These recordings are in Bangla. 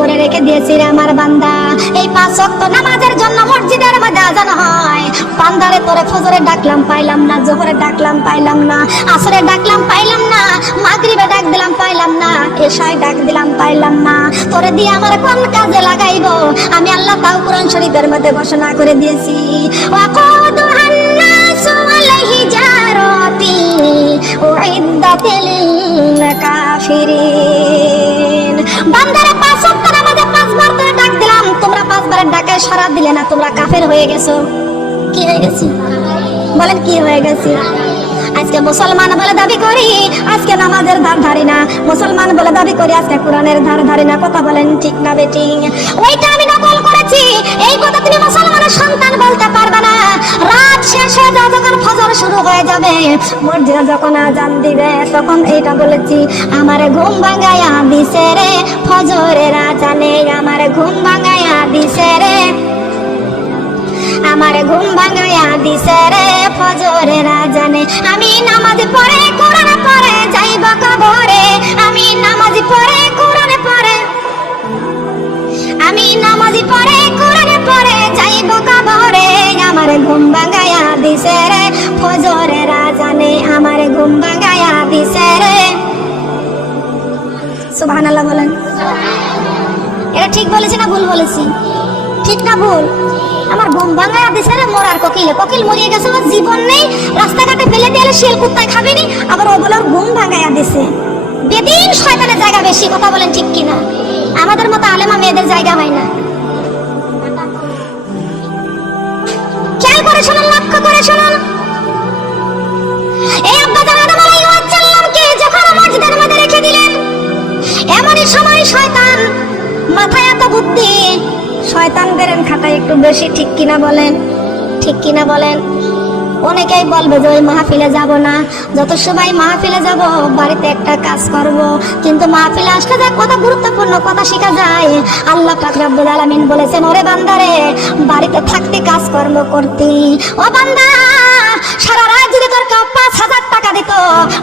করে রেখে দিয়েছি রে আমার বান্দা। এই 5 ওয়াক্ত নামাজের জন্য মসজিদের মধ্যে আজান হয়। বান্দারে তোরে ফজরে ডাকলাম পাইলাম না, জোহরে ডাকলাম পাইলাম না, আসরে ডাকলাম পাইলাম না, মাগরিবে ডাক দিলাম পাইলাম না, এশায় ডাক দিলাম পাইলাম না। তোরে দিয়ে আমার কোন কাজে লাগাইবো? আমি আল্লাহ তাও কোরআন শরীফের মধ্যে ঘোষণা করে দিয়েছি, ওয়াকুদুহান নাসু ওয়াল হিজারাতি উইদ্দাত লিল কাফিরিন। বান্দারে 5 ওয়াক্ত নামাজে 5 বার করে ডাক দিলাম, তোমরা 5 বারের ডাকে সাড়া দিলে না, তোমরা কাফের হয়ে গেছো। কি হয়ে গেছি? বলেন কি হয়ে গেছি? আজকে মুসলমান বলে দাবি করি, আজকে নামাজের ধার ধারি না। মুসলমান বলে দাবি করি, আজকে কোরআনের ধার ধারি না। কথা বলেন ঠিক না বেটি? ওইটা আমি নকল করেছি, এই কথা তুমি মুসলমানের সন্তান বলতে পারবে না। রাত শেষ হয়ে যাবে, যখন ফজর শুরু হয়ে যাবে, মসজিদে যখন আজান দিবে, তখন এইটা বলেছি, আমারে ঘুম ভাঙায়া দিছে রে ফজরের আজানে, আমারে ঘুম ভাঙায়া দিছে রে, আমারে ঘুম ভাঙায়া দিছে রে ফজরের আজানে। আমি নামাজ পড়ে কোরআন পড়ে যাইব কবরে, আমি নামাজ পড়ে কোরআন পড়ে, আমি নামাজ পড়ে কোরআন পড়ে যাইব কবরে। আমারে ঘুম ভাঙায়া দিছে রে ফজরের আজানে, আমারে ঘুম ভাঙায়া দিছে রে। সুবহানাল্লাহ বলেন। এটা ঠিক বলেছি না ভুল বলেছি? ঠিক না ভুল? আমার ঘুম ভাঙায়া দিছে রে মরার কোকিল, কোকিল মরিয়ে গেছে, ওর জীবন নেই, রাস্তাঘাটে ফেলে দিয়ে শিয়াল কুত্তায় খাবেনি, আবার ও বলে ঘুম ভাঙায়া দিছে। বেদিন শয়তানের জায়গা বেশি। কথা বলেন ঠিক কিনা? আমাদের মতো আলেমা মেয়েদের জায়গা হয় না। খেয়াল করে শুনুন, লক্ষ্য করে শুনুন। এই আব্বাজান আদম আলাইহিস সালামকে যখন মসজিদের মধ্যে রেখে দিলেন, এমনই সময় শয়তান মাথায় এত বুদ্ধি, শয়তান বেরেন খাটায় একটু বেশি। ঠিক কিনা বলেন? ঠিক কিনা বলেন? অনেকেই বলবে যে ওই মাহফিলে যাব না, যত সবাই মাহফিলে যাব বাড়িতে একটা কাজ করব, কিন্তু মাহফিলে আসলে যা কথা গুরুত্বপূর্ণ কথা শেখা যায়। আল্লাহ পাক রব্বুল আলামিন বলেছেন, ওরে বান্দারে বাড়িতে থাকতে কাজকর্ম করতে। ও বান্দা, সারা রাত যদি তোর কেউ 5,000 টাকা দিত,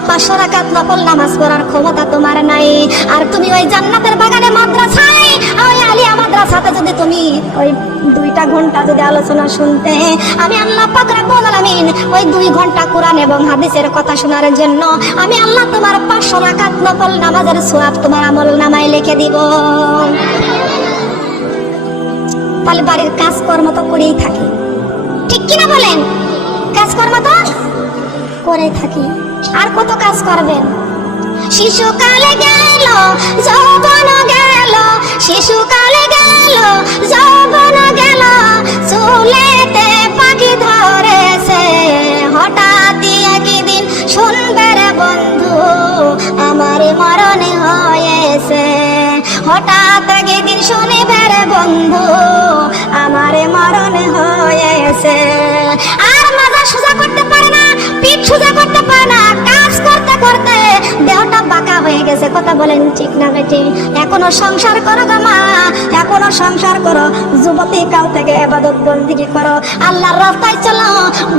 500 রাকাত নফল নামাজ পড়ার ক্ষমতা তোমার নাই। আর তুমি ওই জান্নাতের বাগানে মাদ্রাসায়, ওই আলিয়া মাদ্রাসাতে যদি তুমি ওই 2টা ঘন্টা যদি আলোচনা শুনতে, আমি আল্লাহ পাক রব্বুল আলামিন ওই 2 ঘন্টা কোরআন এবং হাদিসের কথা শোনার জন্য আমি আল্লাহ তোমার 500 রাকাত নফল নামাজের সওয়াব তোমার আমল নামায় লিখে দিব। তাহলে বাড়ির কাজকর্ম তো করেই থাকি। ঠিক কিনা বলেন? কাজকর্ম তো করেই থাকি। আর কত কাজ করবেন? শিশুকালে গেল যৌবন গেল, শিশুকালে গেল যৌবন গেল, চুলেতে পাখি ধরেছে, হঠাৎ একদিন শুনবে রে বন্ধু আমার মরণ হয়েছে, হঠাৎ একদিন শুনবে রে বন্ধু আমার মরণ হয়েছে। আর মাজা সোজা করতে পারে না, পিঠ সোজা করতে পারে না, কাজ করতে করতে দেহটা বাঁকা হয়ে গেছে। কথা বলেন ঠিক না বেটি? এখনো সংসার করো গো মা, এখনো সংসার করো, যুবতী কাল থেকে ইবাদত বন্দেগী করো, আল্লাহর রাস্তায় চলো,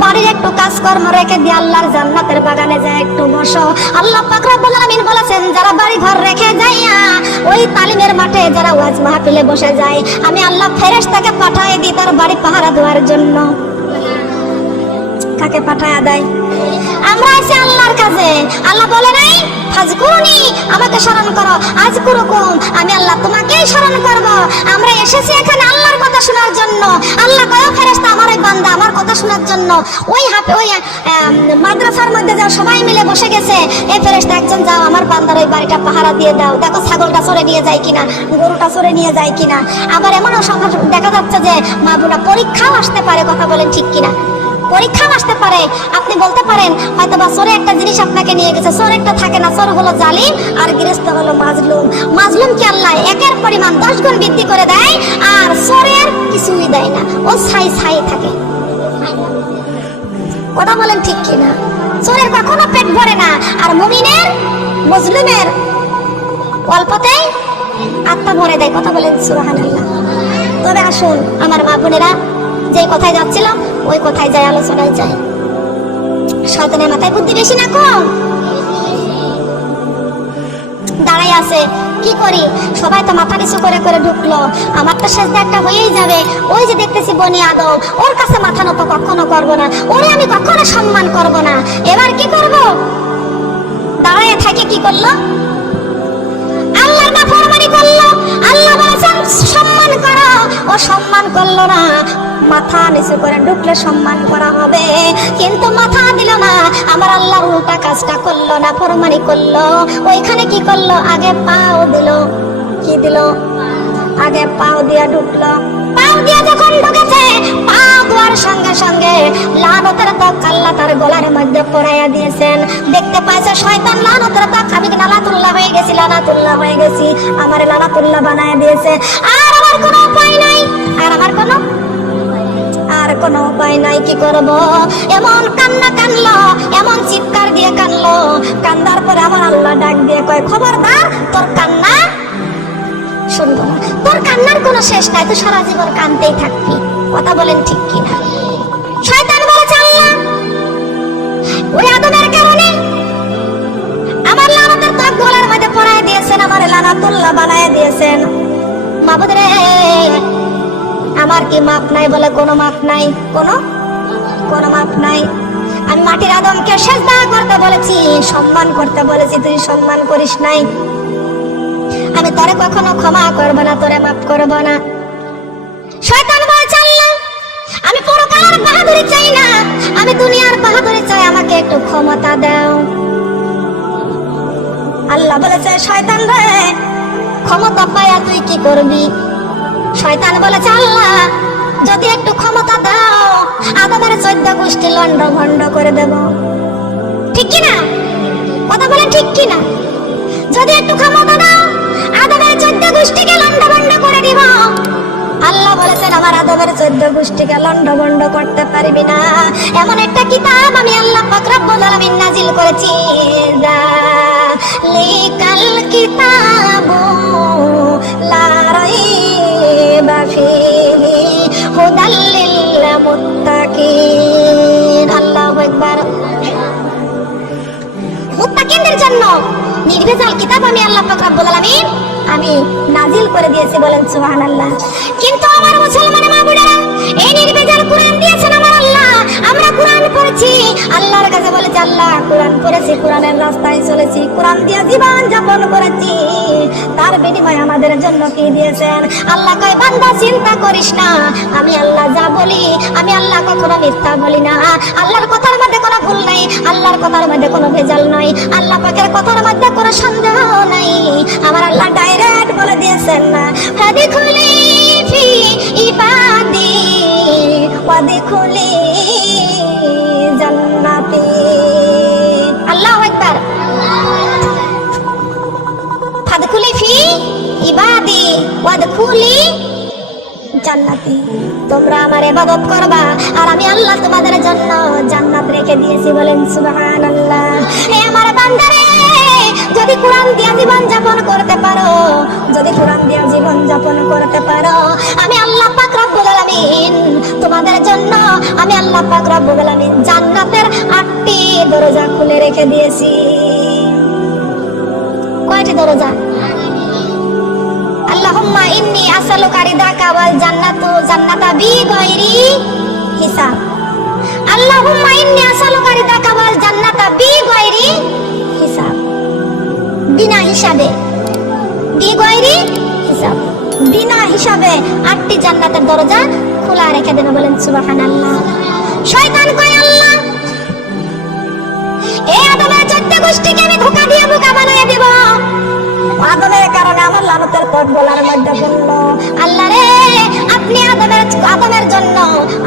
বাড়ির একটু কাজকর্ম রেখে দিয়ে আল্লাহর জান্নাতের বাগানে যায় একটু বসো। আল্লাহ পাক রব্বুল আলামিন বলেছেন, যারা বাড়ি ঘর রেখে যাইয়া ওই তালিমের মাঠে যারা ওয়াজ মাহফিলে বসে যায়, আমি আল্লাহ ফেরেশতাকে পাঠায় দিই তার বাড়ি পাহারা দেওয়ার জন্য। কাকে পাঠায় দেয়? আমরা আছি আল্লাহর কাছে। আল্লাহ বলে নাই ফাজকুরুনি, আমাকে স্মরণ করো, আযকুরুকুম, আমি আল্লাহ তোমাকেই স্মরণ করব। আমরা এসেছি এখানে আল্লাহর কথা শোনার জন্য। আল্লাহ কয় ফেরেশতা আমার ওই বান্দা আমার কথা শোনার জন্য ওই মাদ্রাসার মধ্যে যাও, সবাই মিলে বসে গেছে, এই ফেরেশতা একজন যাও আমার বান্দার ওই বাড়িটা পাহারা দিয়ে দাও, দেখো ছাগলটা চড়ে নিয়ে যায় কিনা, গরুটা চড়ে নিয়ে যায় কিনা। আবার এমনও দেখা যাচ্ছে যে মা বোনা পরীক্ষাও আসতে পারে। কথা বলেন ঠিক কিনা? পরীক্ষা আসতে পারে। আপনি বলতে পারেন হয়তো বা চোরে একটা জিনিস আপনাকে নিয়ে গেছে, চোর একটা থাকে না, চোর হলো জালিম আর গৃহস্থ হলো মাজলুম। মাজলুম কি আল্লাহ একের পরিমাণ 10 গুণ বৃদ্ধি করে দেয়, আর চোরের কিছুই দেয় না, ও ছাই ছাই থাকে। কথা বলেন ঠিক কিনা? চোরের কখনো পেট ভরে না, আর মুমিনের মুসলিমের অল্পতেই আত্মা ভরে দেয়। কথা বলেন সুবহানাল্লাহ। তবে আসুন আমার মা বোনেরা, যে কথায় যাচ্ছিলাম ওই কথায় যায়, আলোচনায় যায়। শয়তানের মাথায় বুদ্ধি বেশি না কম? দাঁড়াই দাঁড়িয়ে আছে, কি করি? সবাই তো মাথা নিচু করে করে ঢুকলো, আমার তো সেজদা একটা হয়েই যাবে। ওই যে দেখতেছি বনি আদম, ওর কাছে মাথা নত কখনো করবো না, ওরে আমি কখনো সম্মান করব না। এবার কি করব? দাঁড়িয়ে থাকে কি করলো? আল্লাহর নাফরমানি করলো। আল্লাহ বলেছেন সম্মান করো, ও সম্মান করলো না। মাথা নিচু করে ঢুকলে সম্মান করা হবে, কিন্তু মাথা দিল না। আমার আল্লাহর উল্টা কাজটা করলো, নাফরমানি করলো। ওইখানে কি করলো? আগে পাও দিল। কি দিল? আগে পাও দিয়া ঢুকলো। পাও দিয়া যখন ঢুকেছে, পাও দেওয়ার সঙ্গে সঙ্গে লানতের দাগ আল্লাহ তার গলার মধ্যে পড়াইয়া দিয়েছেন। দেখতে পাইছে শয়তান লানতের দাগ, আমি লানাতুল্লাহ হয়ে গেছি, লানাতুল্লাহ হয়ে গেছি, আমার লানাতুল্লাহ বানায় দিয়েছে। আর আমার কোনো উপায় নাই, আর কোনো উপায় নাই। কি করব? এমন কান্না কানলো, এমন চিৎকার দিয়ে কানলো। কান্দার পরে আমার আল্লাহ ডাক দিয়ে কয়, খবরদার, তোর কান্না শুনবো না, তোর কান্নার কোনো শেষ নাই, তুই সারা জীবন কাঁদতেই থাকবি। কথা বলেন ঠিক কিনা? শয়তান বলেছে আল্লাহ ওই আদমের কারণে আমার লানতের দাগ গলার মধ্যে পড়ায় দিয়েছেন, আমার লানাতুল্লাহ বানায় দিয়েছেন। মাবুদ রে, আমার কি মাপ নাই? বলে কোনো মাপ নাই, কোনো মাপ নাই। আমি মাটির আদমকে সেজদা করতে বলেছি, সম্মান করতে বলেছি, তুই সম্মান করিস নাই। আমি তোরে কখনো ক্ষমা করব না, তোরে মাফ করব না। শয়তান বলেছে আল্লাহ আমি পরকালের বাহাদুরি চাই না, আমি দুনিয়ার বাহাদুরি চাই, আমাকে একটু ক্ষমতা দাও। আল্লাহ বলেছে শয়তান রে, ক্ষমতা পাইয়া তুই কি করবি? শয়তান বলেছে আল্লাহ যদি একটু ক্ষমতা দাও, আদমের 14 গোষ্ঠী লন্ড ভন্ড করে দেব। ঠিক কিনা? কথা বলেন ঠিক কিনা? যদি একটু ক্ষমতা দাও, আদমের 14 গোষ্ঠীকে লন্ডভন্ড করে দিব। আল্লাহ বলেছেন আমার আদমের 14 গোষ্ঠীকে লন্ডভন্ড করতে পারবি না। এমন একটা কিতাব আমি আল্লাহ পাক রব্বুল আলামিন নাজিল করেছি, যালিকাল কিতাবু লা রাইবা ফীহি হুদাল লিল মুত্তাকিন। আল্লাহু আকবার। মুত্তাকিনদের জন্য নির্ভেজাল কিতাব আমি আল্লাহ পাক রব্বুল আলামিন আমি নাজিল করে দিয়েছি, বলেন সুবহানাল্লাহ। কিন্তু আমার মুসলমান মা-বোনেরা, এই নির্ভেজাল কোরআন দিয়েছেন আমার আল্লাহ। আমরা কোরআন পড়ছি, আল্লাহর কাছে বলেছি আল্লাহ কোরআন পড়েছি, কোরআনের রাস্তায় চলেছি, কোরআন দিয়ে জীবন যাপন করেছি, তার বিনিময়ে আমাদের জন্য কি দিয়েছেন? আল্লাহ কয় বান্দা চিন্তা করিস না, আমি আল্লাহ যা বলি, আমি আল্লাহ কখনো মিথ্যা বলি না। আল্লাহর কথার মধ্যে কোনো ভুল নাই, আল্লাহর কথার মধ্যে কোনো ভেজাল নাই, আল্লাহ পাকের কথার মধ্যে কোনো সন্দেহ নাই। আমার আল্লাহ ডাইরেক্ট বলে দিয়েছেন না, ফাদখুলি ফি ইবাদি ওয়াদখুলি জান্নাতি। আল্লাহু আকবার। ফাদখুলি ফি ইবাদি ওয়াদখুলি জান্নাতি। তোমরা আমার ইবাদত করবা আর আমি আল্লাহ তোমাদের জন্য জান্নাত রেখে দিয়েছি, বলেন সুবহানাল্লাহ। হে আমার বান্দারে, যদি কোরআন দিয়া জীবন যাপন করতে পারো, যদি কোরআন দিয়া জীবন যাপন করতে পারো, আমি আল্লাহ পাক রব্বুল আলামিন তোমাদের জন্য, আমি আল্লাহ পাক রব্বুল আলামিন জান্নাতের 8টি দরজা খুলে রেখে দিয়েছি। কয়টি দরজা? আল্লাহুম্মা ইন্নী আসআলুকা রিদাকা ওয়াল জান্নাতা বিগাইরি হিসাব। আল্লাহুম্মা ইন্নী আসআলুকা রিদাকা ওয়াল জান্নাতা বিগাইরি হিসাব। বিনা হিসাবে, বিগাইরি হিসাব, বিনা হিসাবে 8টি জান্নাতের দরজা খোলা রেখে দেন, বলেন সুবহানাল্লাহ। শয়তান কয় আল্লাহ এই আদমের 14 গোষ্ঠীকে আমি ধোঁকা দিয়ে বোকা বানিয়ে দেব। আদমের কারণে আমার লানতের পথ গলার মধ্যে পড়লো। আল্লাহ রে, আপনি আদমের জন্য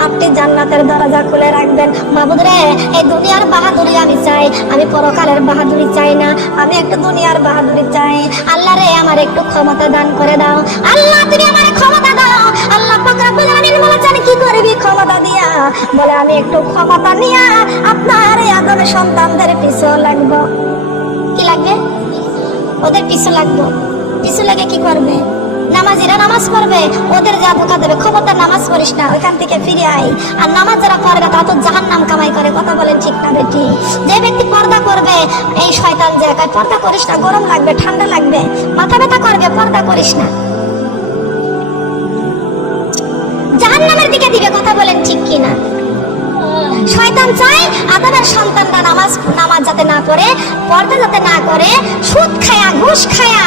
আপনি জান্নাতের দরজা খুলে রাখবেন। মাবুদ রে, এই দুনিয়ার বাহাদুরি আমি চাই, আমি পরকালের বাহাদুরি চাই না, আমি একটু দুনিয়ার বাহাদুরি চাই। আল্লাহ রে, আমার একটু ক্ষমতা দান করে দাও। আল্লাহ তুমি আমার ক্ষমতা দাও। আল্লাহ পাক রব্বুল আলামিন বলেছেন কি করবি ক্ষমতা দিয়া? বলে আমি একটু ক্ষমতা নিয়া আপনার এই আদমের সন্তানদের পিছু লাগবো। কি লাগবে? ওদের পিছু লাগবো। পিছু লাগে কি করবে? নামাজিরা নামাজ পড়বে, ওদের যা ধোকা দেবে, খবরদার নামাজ পড়িস না, ওইখান থেকে ফিরে আয়। আর নামাজ যারা পড়বে তা তো জাহান্নাম কামাই করে। কথা বলেন ঠিক না বেটি? যে ব্যক্তি পর্দা করবে, এই শয়তান যে কয় পর্দা করিস না, গরম লাগবে, ঠান্ডা লাগবে, মাথা ব্যথা করবে, পর্দা করিস না, জাহান্নামের দিকে দিবে। কথা বলেন ঠিক কি না? শয়তান চায় আদমের সন্তানরা নামাজ যাতে না পড়ে, পর্দা যাতে না করে, সুদ খায়া, ঘুষ খায়া,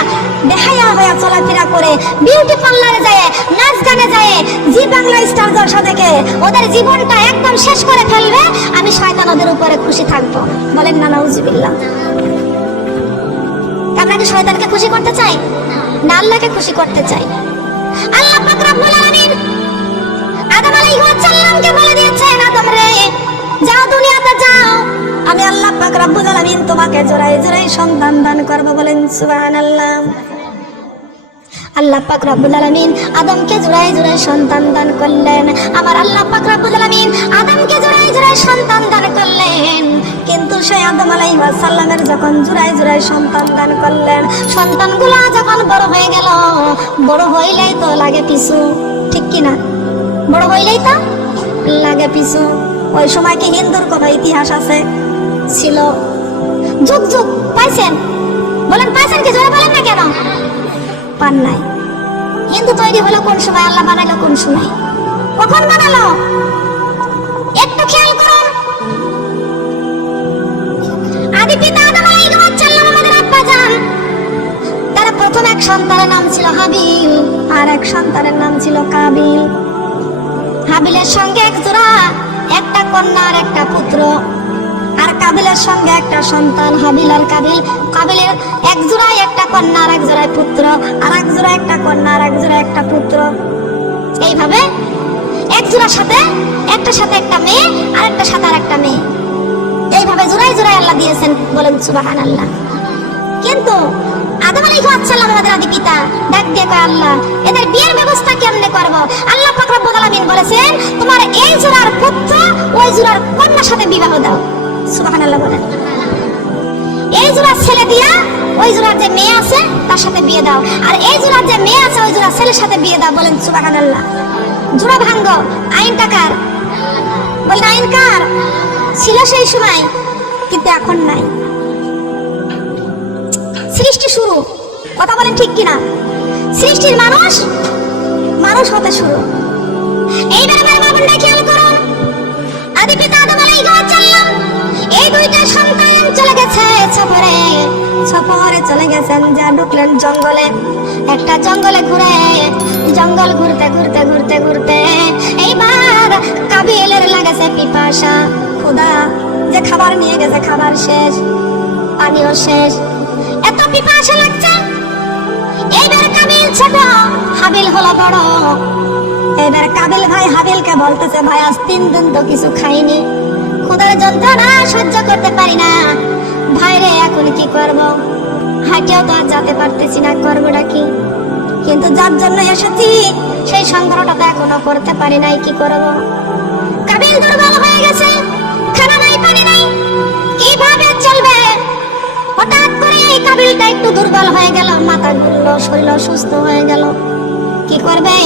বেহায়া হয়ে চলাফেরা করে, বিউটি পার্লারে যায়, নাচ গানে যায়, জি বাংলা স্টার জলসা দেখে ওদের জীবনটা একদম শেষ করে ফেলবে। আমি শয়তান ওদের উপরে খুশি থাকবো। বলেন না নাউজুবিল্লাহ। আমরা কি শয়তানকে খুশি করতে চাই না আল্লাহকে খুশি করতে চাই? আল্লাহ পাক রব্বুল আলামিন আদম আলাইহিস সালামকে বলে দিয়েছেন, আদম রে যাও, দুনিয়াতে যাও, আমি আল্লাহ পাক রব্বুল আলামিন তোমাকে জোড়ায় জোড়ায় সন্তান দান করব। বলেন সুবহানাল্লাহ। আল্লাহ পাক রব্বুল আলামিন আদমকে জোড়ায় জোড়ায় সন্তান দান করলেন। আমার আল্লাহ পাক রব্বুল আলামিন আদমকে জোড়ায় জোড়ায় সন্তান দান করলেন। কিন্তু সেই আদম আলাইহিস সালামের যখন জোড়ায় জোড়ায় সন্তান দান করলেন, সন্তানগুলো যখন বড় হয়ে গেল, বড় হইলেই তো লাগে পিছু, ঠিক কি না? বড় হইলেই তো লাগে পিছু। ওই সময় কি হিন্দুর কোনো ইতিহাস আছে? ছিল। যুগ যুগ পাইছেন? বলেন পাইছেন কি? জোরে বলেন না কেন? পান নাই। হিন্দু তৈরি হলো কোন সময়? আল্লাহ বানাইলো কোন সময়? কখন বানালো? একটু খেয়াল করুন। আদি পিতা আদম আলাইহিস সালাম আমাদের আব্বা জান, তার প্রথম এক সন্তানের নাম ছিল হাবিল, আর এক সন্তানের নাম ছিল কাবিল। হাবিলের সঙ্গে এক জোড়া, একটা কন্যা আর একটা পুত্র। আর কাবিলের সঙ্গে একটা সন্তান, হাবিল আর কাবিল। কাবিলের এক জোড়ায় একটা কন্যা আর এক জোড়ায় পুত্র, আর এক জোড়া একটা কন্যা আর এক জোড়া একটা পুত্র। এইভাবে এক জোড়ার সাথে একটা মেয়ে, আর একটা সাথে আর একটা মেয়ে, এইভাবে জোড়ায় জোড়ায় আল্লাহ দিয়েছেন। বলেন সুবহানাল্লাহ। কিন্তু আদম আলাইহিস সালাম আমাদের আদি পিতা, ডাক দিয়ে কয় আল্লাহ এদের বিয়ের ব্যবস্থা কেমনে করব? আল্লাহ পাক রব্বুল আলামিন বলেছেন, তোমার এই জোড়ার পুত্র ওই জোড়ার কন্যার সাথে বিবাহ দাও। সুবহানাল্লাহ বলেন। এই জোড়ার ছেলে দিয়া ওই জোড়ার যে মেয়ে আছে তার সাথে বিয়ে দাও, আর এই জোড়ার যে মেয়ে আছে ওই জোড়ার ছেলের সাথে বিয়ে দাও। বলেন সুবহানাল্লাহ। জোড়া ভাঙ্গ, আইনটা কার? বলেন আইন কার? ছিল সেই সময়, কিন্তু এখন নাই। সৃষ্টি শুরু। কথা বলেন ঠিক কিনা? সৃষ্টির মানুষ হতে শুরু। এইবার আমার মা বোনরা খেয়াল করুন, আদি পিতা আদম আলাইহিস সালাম এই দুইটা সন্তান চলে গেছে সফরে চলে গেছেন, যা ঢুকলেন জঙ্গলে। একটা জঙ্গলে জঙ্গল ঘুরতে ঘুরতে ঘুরতে ঘুরতে এইবার কাবিলের লাগেছে পিপাসা, ক্ষুধা, যে খাবার নিয়ে গেছে খাবার শেষ, পানিও শেষ, এত পিপাসা লাগছে। এইবার কাবিল ছোট, হাবিল হলো বড়। এবার কাবিল ভাই হাবিলকে বলতেছে, ভাই আজ 3 দিন তো কিছু খাইনি, ক্ষুধার যন্ত্রণা সহ্য করতে পারি না, ভাইরে এখন কি করব? হাঁটেও তো আর যেতে পারতেছি না, করবোটা কি? কিন্তু যার জন্য এসেছি সেই সংগ্রহটা তো এখনো করতে পারি নাই, কি করব? কাবিল দুর্বল হয়ে গেছে, খানা নাই, পানি নাই, কিভাবে চলবে? হঠাৎ করে এই কাবিলটা একটু দুর্বল হয়ে গেল, মাথা ঘুরলো, শরীর অসুস্থ হয়ে গেল। কি করবে?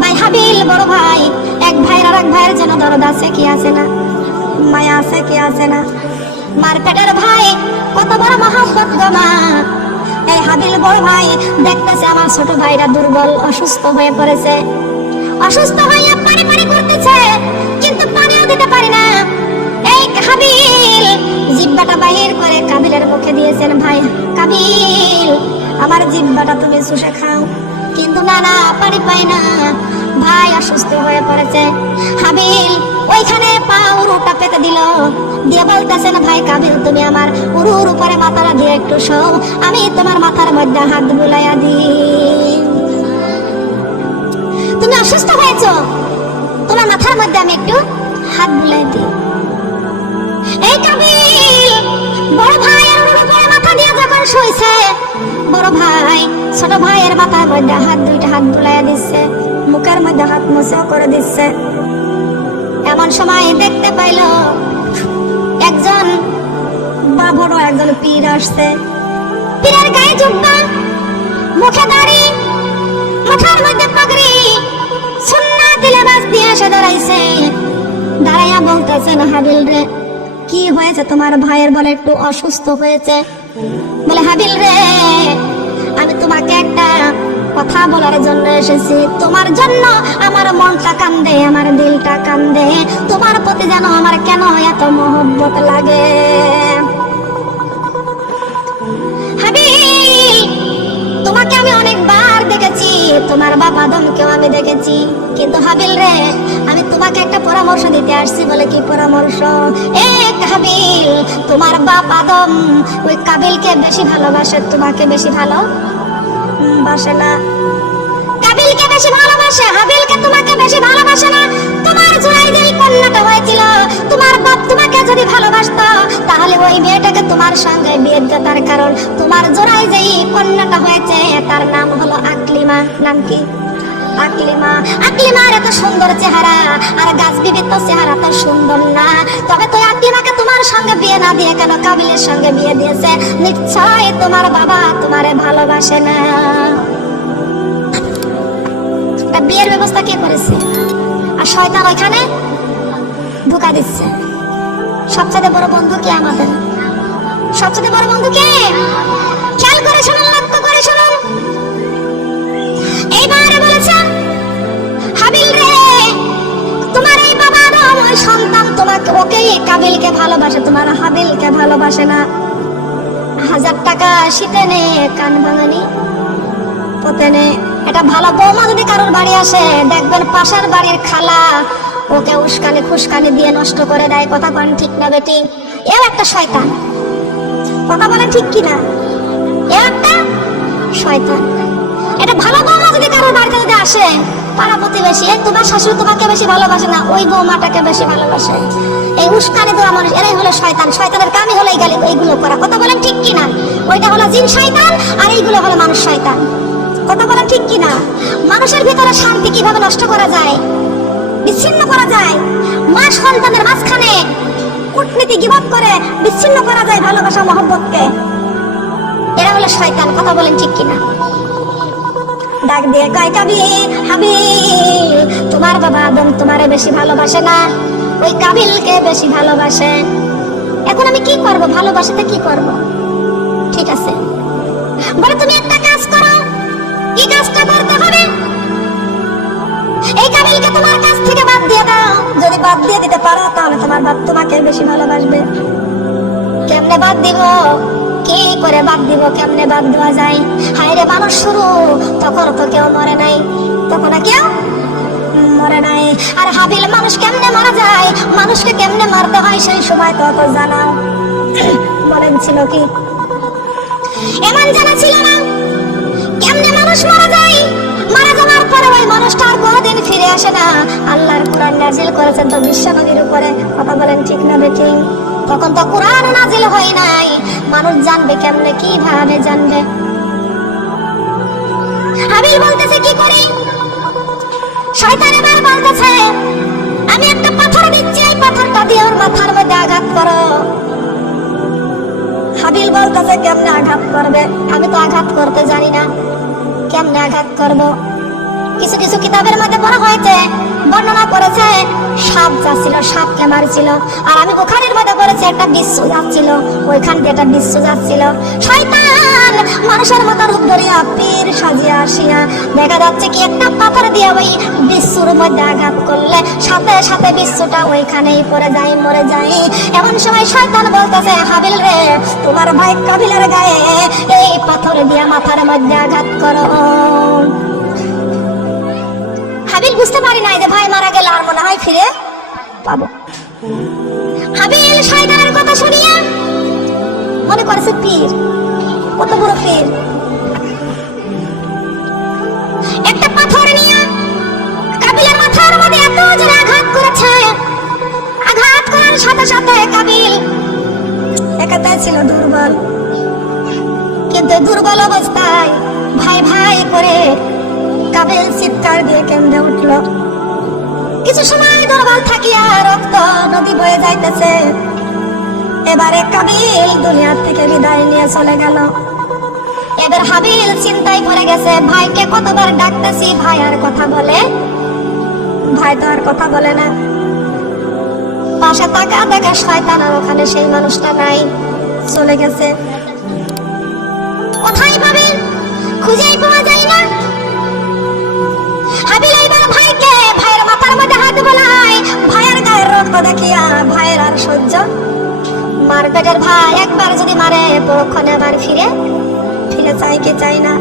ভাই হাবিল বড় ভাই, এক ভাইয়ের আর এক ভাইয়ের যেন দরদ আছে কি আছে না, মায়া আছে কি আছে না। মার পেটের ভাই, কত বড় মহব্বত গো মা। এই হাবিল বড় ভাই দেখতেছে আমার ছোট ভাইরা দুর্বল, অসুস্থ হয়ে পড়েছে, অসুস্থ হয়ে পানি পানি করতেছে, কিন্তু পানিও দিতে পারি না। এই হাবিল জিহ্বাটা বাহির করে কাবিলের মুখে দিয়েছেন, ভাই কাবিল আমার জিহ্বাটা তুমি চুষে খাও, কিন্তু না না, পানি পাই না, ভাই অসুস্থ হয়ে পড়েছে। হাবিল ওইখানে পা উরুটা পেতে দিল, দিয়ে বলতেছেন, ভাই কাবিল তুমি আমার উরুর উপরে মাথাটা দিয়ে একটু শোও, আমি তোমার মাথার মধ্যে হাত বুলাইয়া দিই। তুমি অসুস্থ হয়েছ, তোমার মাথার মধ্যে আমি একটু হাত বুলাই দিই। এই কাবিল বড় ভাইয়ের উরুর উপরে মাথা দিয়ে যখন শুইছে, বড় ভাই ছোট ভাইয়ের মাথার মধ্যে দুইটা হাত বুলাইয়া দিচ্ছে, মুখের মধ্যে হাত মুছেও করে দিচ্ছে। এমন সময় দেখতে পাইল একজন বড় একজন পীর আসছে। পীরের গায়ে জুব্বা, মুখে দাড়ি, বলতেছেন হাবিল রে কি হয়েছে তোমার ভাইয়ের, বলে একটু অসুস্থ হয়েছে। বলে হাবিল রে আমি তোমাকে একটা কথা বলার জন্য এসেছি, তোমার জন্য আমার মনটা কান্দে, আমার দিলটা কান্দে, তোমার প্রতি যেন আমার কেন এত মহব্বত লাগে। হাবিল তোমাকে আমি অনেকবার দেখেছি, তোমার বাপ আদমকেও আমি দেখেছি, কিন্তু হাবিল রে আমি তোমাকে একটা পরামর্শ দিতে আসছি। বলে কি পরামর্শ? এক হাবিল তোমার বাপ আদম ওই কাবিলকে বেশি ভালোবাসে, তোমাকে বেশি ভালোবাসে না। কাবিলকে বেশি ভালোবাসে, হাবিলকে তোমাকে বেশি ভালোবাসে না। তোমার জোড়াই যেই কন্যাটা হয়েছিল, তোমার বাপ তোমাকে যদি ভালোবাসতো তাহলে ওই মেয়েটাকে তোমার সঙ্গে বিয়ে দিত। তার কারণ তোমার জোড়াই যেই কন্যাটা হয়েছে তার নাম হলো আকলিমা। নাম কি? আকলিমা। আকলিমার এত সুন্দর চেহারা, আর গাছ বিবির তো চেহারা তো সুন্দর না। তবে তো আকলিমাকে তোমার সঙ্গে বিয়ে না দিয়ে কেন কাবিলের সঙ্গে বিয়ে দিয়েছে? নিশ্চয় তোমার বাবা তোমারে ভালোবাসে না। বিয়ের ব্যবস্থা কে করেছে? আর শয়তান ওইখানে ধোঁকা দিচ্ছে। সবচেয়ে বড় বন্ধু কে আমাদের? সবচেয়ে বড় বন্ধু কে? খেয়াল করে শুনুন, লক্ষ্য করে শুনুন। এইবারে বলেছে হাবিল রে তোমার এই বাবা আদম ওই সন্তান তোমাকে ওকে কাবিলকে ভালোবাসে, তোমার হাবিলকে ভালোবাসে না। 1000 টাকা শীতে নে কান ভাঙানি পতে নে। এটা ভালো বৌমা যদি কারোর বাড়ি আসে দেখবেন পাশের বাড়ির খালা ওকে উস্কানি খুশকানি দিয়ে নষ্ট করে দেয়। কথা বলেন ঠিক না বেটি? এও একটা শয়তান। কথা বলেন ঠিক কিনা? এও একটা শয়তান। এটা ভালো বৌমা যদি কারোর বাড়িতে যদি আসে, পাড়া প্রতিবেশী তোমার শাশুড়ি তোমাকে বেশি ভালোবাসে না, ওই বৌমাটাকে বেশি ভালোবাসে। এই উস্কানি দেওয়া মানুষ এরাই হলো শয়তান। শয়তানের কামই হলো এইগুলো করা। কথা বলেন ঠিক কিনা? ওইটা হলো জিন শয়তান আর এইগুলো হলো মানুষ শয়তান। কথা বলেন ঠিক কিনা? মানুষের ভিতরে শান্তি কিভাবে নষ্ট করা যায়, বিচ্ছিন্ন করা যায়, মা সন্তানের মাঝখানে কূটনীতি গীবত করে বিচ্ছিন্ন করা যায় ভালোবাসা মহব্বতকে। এরা হলো শয়তান। কথা বলেন ঠিক কিনা? ডাক দিয়ে কয় কাবিল, হাবিল তোমার বাবা আদম তোমারে বেশি ভালোবাসে না, ওই কাবিলকে বেশি ভালোবাসে। এখন আমি কি করব? ভালোবাসাতে কি করব? ঠিক আছে, বলে তুমি একটা কাজ করো। কি কাজটা করতে হবে? এই কাবিলকে তোমার কাছ থেকে বাদ দিয়ে দাও। যদি বাদ দিয়ে দিতে পারো তাহলে তোমার বাপ তোমাকে বেশি ভালোবাসবে। কেমনে বাদ দিব? কি করে বাদ দিব? কেমনে বাদ দেওয়া যায়? হায় রে মানুষ শুরু, তখন তো কেউ মরে নাই, তখন কেউ মরে নাই। আর হাবিল মানুষ কেমনে মারা যায়, মানুষকে কেমনে মারতে হয় সেই সময় তো অত জানাও বলেন ছিল কি? এমন জানা ছিল না কেমনে মানুষ মারা যায়। মারা যাওয়ার পরে ওই মানুষটা আর কোনোদিন ফিরে আসে না। আল্লাহর কোরআন নাজিল করেছেন তো বিশ্বনবীর উপরে। কথা বলেন ঠিক না বেঠিক? তখন তো কোরআন নাজিল হয় নাই, মানুষ জানবে কেমনে? কিভাবে জানবে? হাবিল বলতেছে কি করি? শয়তান এবার বলতেছে আমি একটা পাথর দিচ্ছি, এই পাথরটা দিয়ে ওর মাথার মধ্যে আঘাত করো। হাবিল বলতেছে কেমনে আঘাত করবে? আমি তো আঘাত করতে জানি না, কেমনে আঘাত করব? কিছু কিছু কিতাবের মধ্যে পড়া হয়েছে, বর্ণনা করেছে সাপ যাচ্ছিল, সাপকে মারছিল। আর আমি বুখারীর মধ্যে পড়েছি একটা বিচ্ছু যাচ্ছিল, ওইখান দিয়ে একটা বিচ্ছু যাচ্ছিল। শয়তান মানুষের মতো রূপ ধরিয়া পীর সাজিয়া আসিয়া দেখা যাচ্ছে কি একটা পাথর দিয়ে ওই বিচ্ছুর মধ্যে আঘাত করলে সাথে সাথে বিচ্ছুটা ওইখানেই পড়ে যায়, মরে যায়। এমন সময় শয়তান বলতেছে হাবিল রে তোমার ভাই কাবিলের গায়ে এই পাথর দিয়ে মাথার মধ্যে আঘাত করো। হাবিল বুঝতে পারি নাই যে ভাই মারা গেলে আর মনে হয় ফিরে পাবো। হাবিল শয়তানের কথা শুনিয়া মনে করেছে পীর, কত বড় পীর। একটা পাথর নিয়ে কাবিলের মাথার মধ্যে এত জোরে আঘাত করেছে, আঘাত করার সাথে সাথে কাবিল একাতে ছিল দুর্বল, কিন্তু দুর্বল অবস্থায় ভাই ভাই করে কাবিল চিৎকার দিয়ে কেঁদে উঠল। কিছু সময় দুর্বল থাকিয়া রক্ত নদী বয়ে যাইতেছে। এবারে কাবিল দুনিয়া থেকে বিদায় নিয়ে চলে গেল। এবার হাবিল চিন্তায় পড়ে গেছে, ভাইকে কতবার ডাকতেছি, ভাই আর কথা বলে? ভাই তো আর কথা বলে না। পাশে তাকা দেখা শয়তান আর ওখানে সেই মানুষটা নাই, চলে গেছে। কোথায় পাবে, খুঁজেই পাওয়া যায় না। হাবিল এইবার ভাইকে, ভাইয়ের মাথার মধ্যে হাত বোলায়, ভাইয়ের গায়ের রক্ত দেখিয়া ভাইয়ের আর সহ্য। মার পেটের ভাই একবার যদি মারে পরক্ষণে আবার ফিরে ফিরে চাই কি চাই না।